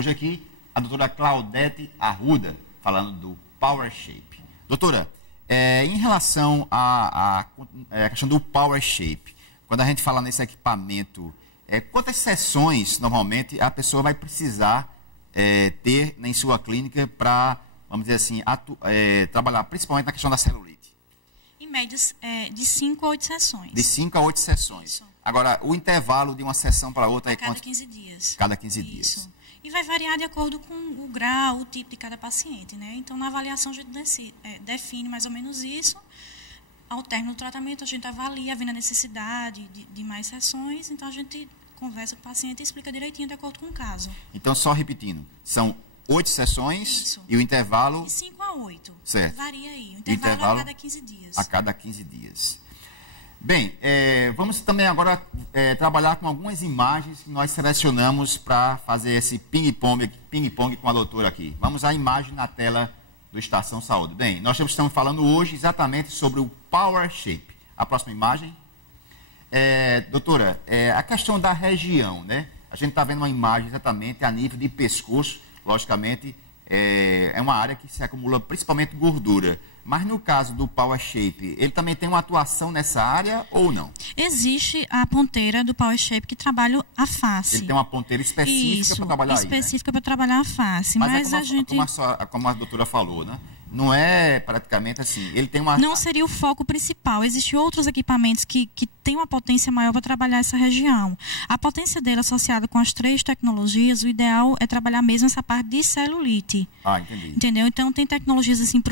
hoje aqui, a doutora Claudete Arruda, falando do Power Shape. Doutora, em relação à questão do Power Shape, quando a gente fala nesse equipamento, quantas sessões, normalmente, a pessoa vai precisar ter em sua clínica para, vamos dizer assim, trabalhar principalmente na questão da celulite? Em média, de 5 a 8 sessões. De 5 a 8 sessões. Isso. Agora, o intervalo de uma sessão para outra é cada quanto? 15 dias. Cada 15 dias. Isso. E vai variar de acordo com o grau, o tipo de cada paciente, né? Então, na avaliação, a gente define mais ou menos isso. Ao término do tratamento, a gente avalia, vendo a necessidade de mais sessões. Então, a gente conversa com o paciente e explica direitinho de acordo com o caso. Então, só repetindo, são 8 sessões. Isso. E o intervalo? De 5 a 8. Certo. Varia aí. O intervalo a cada 15 dias. A cada 15 dias. Bem, vamos também agora trabalhar com algumas imagens que nós selecionamos para fazer esse ping-pong com a doutora aqui. Vamos à imagem na tela do Estação Saúde. Bem, nós estamos falando hoje exatamente sobre o Power Shape. A próxima imagem. Doutora, a questão da região, né? A gente está vendo uma imagem exatamente a nível de pescoço, logicamente, é uma área que se acumula principalmente gordura. Mas no caso do Power Shape, ele também tem uma atuação nessa área ou não? Existe a ponteira do Power Shape que trabalha a face. Ele tem uma ponteira específica para trabalhar aí, né? Específica para trabalhar a face. Mas como a doutora falou, né? Não é praticamente assim, ele tem uma... Não seria o foco principal. Existem outros equipamentos que têm uma potência maior para trabalhar essa região. A potência dele associada com as 3 tecnologias, o ideal é trabalhar mesmo essa parte de celulite. Entendi. Entendeu? Então, tem tecnologias assim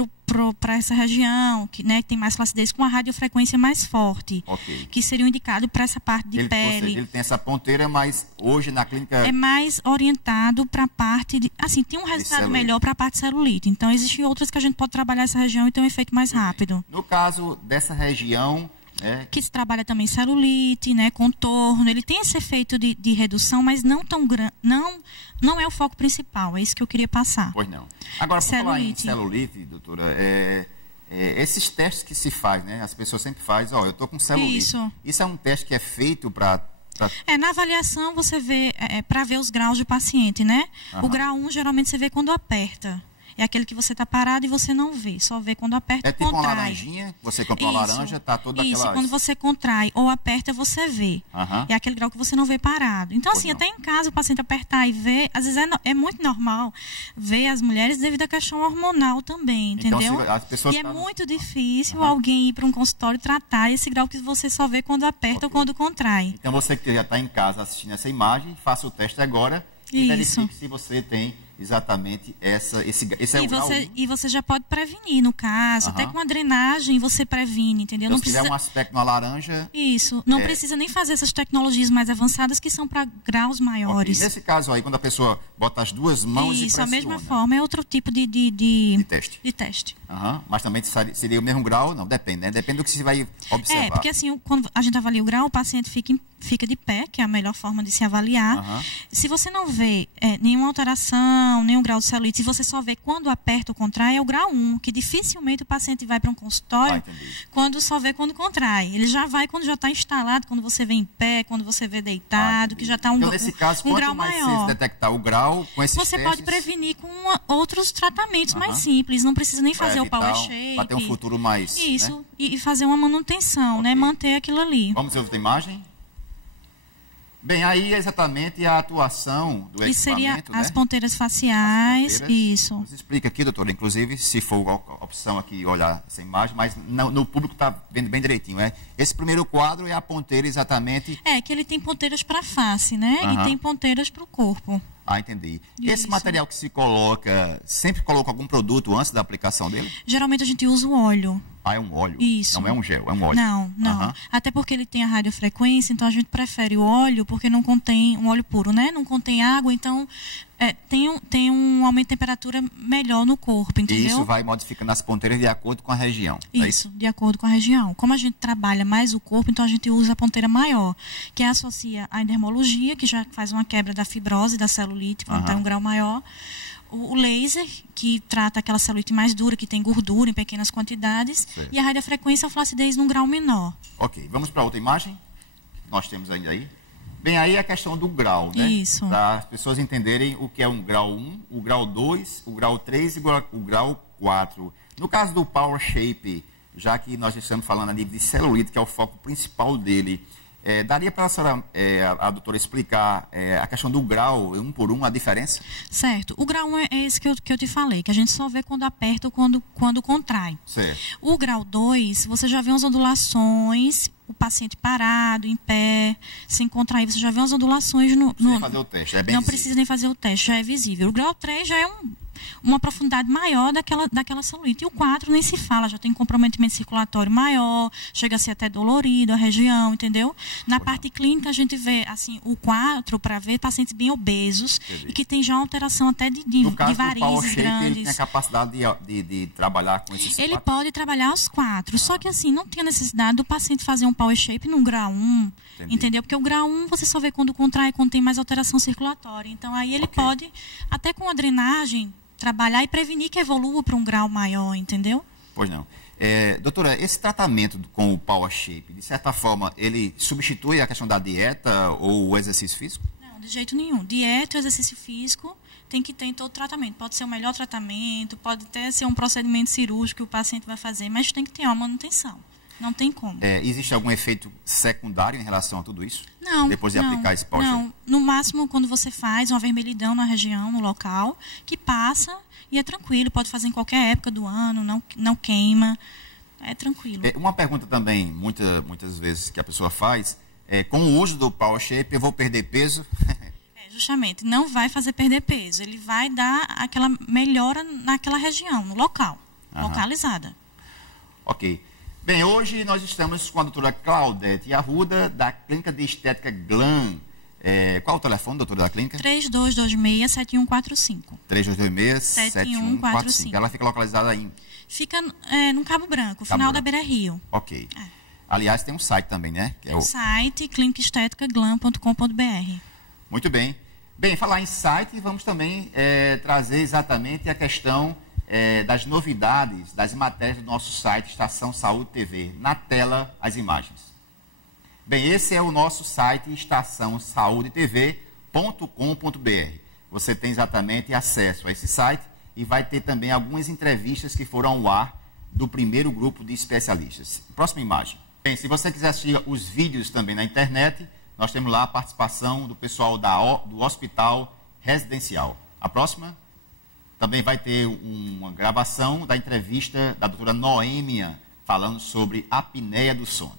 para essa região, que tem mais flacidez, com a radiofrequência mais forte. Ok. Que seria indicado para essa parte de pele. Ou seja, ele tem essa ponteira, mas hoje na clínica... É mais orientado para a parte de... Assim, tem um resultado melhor para a parte de celulite. Então, existem outras que a gente pode trabalhar essa região e ter um efeito mais rápido. No caso dessa região... Que se trabalha também celulite, contorno. Ele tem esse efeito de redução, mas não tão grande. Não é o foco principal. É isso que eu queria passar. Pois não. Agora, por falar em celulite, doutora, esses testes que se faz, né? As pessoas sempre fazem, eu estou com celulite. Isso é um teste que é feito para... Na avaliação você vê, para ver os graus de paciente, né? O grau 1 geralmente você vê quando aperta. É aquele que você está parado e você não vê. Só vê quando aperta e contrai. É tipo uma laranjinha, você comprou uma laranja, está toda aquela... Isso, quando você contrai ou aperta, você vê. É aquele grau que você não vê parado. Então, assim, até em casa o paciente apertar e ver, às vezes é muito normal ver as mulheres devido à questão hormonal também, entendeu? Então, as pessoas é muito difícil alguém ir para um consultório e tratar esse grau que você só vê quando aperta ou quando contrai. Então, você que já está em casa assistindo essa imagem, faça o teste agora e verifique se você tem... exatamente esse é o grau 1. E você já pode prevenir, no caso. Até com a drenagem você previne, entendeu? Então, não se tiver um aspecto na laranja... Isso. Não precisa nem fazer essas tecnologias mais avançadas que são para graus maiores. Nesse caso aí, quando a pessoa bota as duas mãos e pressiona... Isso, a mesma forma. É outro tipo de teste. De teste. Mas também seria o mesmo grau? Não, depende, né? Depende do que você vai observar. Porque assim, quando a gente avalia o grau, o paciente fica de pé, que é a melhor forma de se avaliar. Se você não vê nenhuma alteração, nenhum grau de celulite, se você só vê quando aperta ou contrai, é o grau 1, que dificilmente o paciente vai para um consultório quando só vê quando contrai. Ele já vai quando já está instalado, quando você vê em pé, quando você vê deitado, que já está então, nesse caso, um grau mais maior. Você detectar o grau com esses você pode prevenir com outros tratamentos mais simples, não precisa nem fazer o Power Shape. Para ter um futuro mais... Isso, e fazer uma manutenção, manter aquilo ali. Vamos ver outra imagem? Bem, aí é exatamente a atuação do equipamento, isso seria as ponteiras faciais, isso. Você explica aqui, doutora, inclusive, se for a opção aqui olhar essa imagem, mas no público está vendo bem direitinho, Esse primeiro quadro é a ponteira exatamente... que ele tem ponteiras para a face, né? E tem ponteiras para o corpo. Entendi. Esse material que se coloca, sempre coloca algum produto antes da aplicação dele? Geralmente a gente usa o óleo. É um óleo? Isso. Não é um gel, é um óleo. Não. Até porque ele tem a radiofrequência, então a gente prefere o óleo porque não contém um óleo puro, né? Não contém água, então tem um aumento de temperatura melhor no corpo, entendeu? E isso vai modificando as ponteiras de acordo com a região. Isso, de acordo com a região. Como a gente trabalha mais o corpo, então a gente usa a ponteira maior, que associa à dermologia, que já faz uma quebra da fibrose, da celulite, quando está em um grau maior. O laser, que trata aquela celulite mais dura, que tem gordura em pequenas quantidades. E a radiofrequência, a flacidez num grau menor. Ok, vamos para outra imagem. Nós temos ainda aí. Bem, aí a questão do grau, né? Isso. Para as pessoas entenderem o que é um grau 1, o grau 2, o grau 3 e o grau 4. No caso do Power Shape, já que nós estamos falando ali de celulite, que é o foco principal dele, daria para a senhora, a doutora, explicar a questão do grau, um por um, a diferença? Certo. O grau 1 é esse que eu te falei, que a gente só vê quando aperta ou quando contrai. Certo. O grau 2, você já vê umas ondulações, o paciente parado, em pé, sem contrair, você já vê umas ondulações no... Não precisa nem fazer o teste, é bem Não visível. precisa nem fazer o teste, já é visível. O grau 3 já é uma profundidade maior daquela celulite. E o 4 nem se fala, já tem comprometimento circulatório maior, chega a ser até dolorido a região, entendeu? Na parte clínica, a gente vê assim, o 4 para ver pacientes bem obesos. Entendi. E que tem já alteração até de varizes grandes. Ele tem a capacidade de trabalhar com esses Ele 4? pode trabalhar os 4, só que assim, não tem a necessidade do paciente fazer um Power Shape num grau 1, entendeu? Porque o grau 1 você só vê quando contrai, quando tem mais alteração circulatória. Então aí ele pode, até com a drenagem, trabalhar e prevenir que evolua para um grau maior, entendeu? Pois não. Doutora, esse tratamento com o Power Shape, de certa forma, ele substitui a questão da dieta ou o exercício físico? Não, de jeito nenhum. Dieta e exercício físico tem que ter em todo tratamento. Pode ser o melhor tratamento, pode até ser um procedimento cirúrgico que o paciente vai fazer, mas tem que ter uma manutenção. Não tem como. Existe algum efeito secundário em relação a tudo isso? Não. Depois de aplicar esse Power Shape? Não. No máximo, quando você faz uma vermelhidão na região, no local, que passa e é tranquilo. Pode fazer em qualquer época do ano, não queima. É tranquilo. Uma pergunta também, muitas vezes, que a pessoa faz, com o uso do Power Shape, eu vou perder peso? Justamente. Não vai fazer perder peso. Ele vai dar aquela melhora naquela região, no local. Localizada. Ok. Bem, hoje nós estamos com a doutora Claudete Arruda, da Clínica de Estética Glam. Qual o telefone, doutora, da clínica? 3226-7145. 3226-7145. Ela fica localizada em... Fica no Cabo Branco, final da Beira Rio. Ok. Aliás, tem um site também, né? Que o site clinicaesteticaglam.com.br. Muito bem. Bem, falar em site, vamos também trazer exatamente a questão... das novidades, das matérias do nosso site Estação Saúde TV. Na tela, as imagens. Bem, esse é o nosso site estaçãosaudetv.com.br. Você tem exatamente acesso a esse site e vai ter também algumas entrevistas que foram ao ar do primeiro grupo de especialistas. Próxima imagem. Bem, se você quiser assistir os vídeos também na internet, nós temos lá a participação do pessoal do Hospital Residencial. A próxima. Também vai ter uma gravação da entrevista da doutora Noêmia, falando sobre a apneia do sono.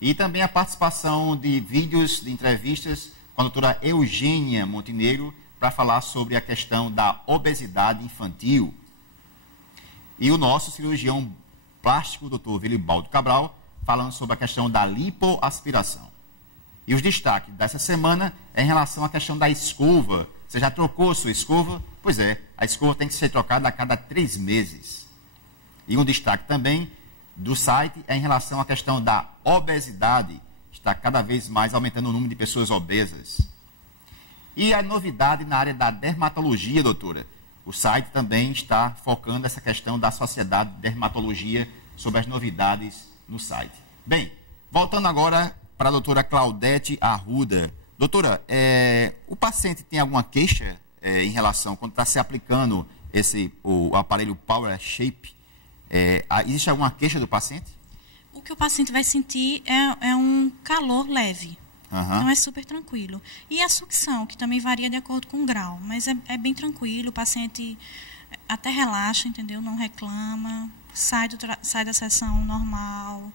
E também a participação de vídeos, de entrevistas com a doutora Eugênia Montenegro, para falar sobre a questão da obesidade infantil. E o nosso cirurgião plástico, doutor Vilibaldo Cabral, falando sobre a questão da lipoaspiração. E os destaques dessa semana é em relação à questão da escova. Você já trocou sua escova? Pois é, a escova tem que ser trocada a cada 3 meses. E um destaque também do site é em relação à questão da obesidade. Está cada vez mais aumentando o número de pessoas obesas. E a novidade na área da dermatologia, doutora. O site também está focando essa questão da Sociedade de Dermatologia sobre as novidades no site. Bem, voltando agora para a doutora Claudete Arruda. Doutora, o paciente tem alguma queixa em relação, quando está se aplicando o aparelho Power Shape, existe alguma queixa do paciente? O que o paciente vai sentir é um calor leve, então é super tranquilo. E a sucção, que também varia de acordo com o grau, mas é bem tranquilo, o paciente até relaxa, entendeu? Não reclama, sai da sessão normal.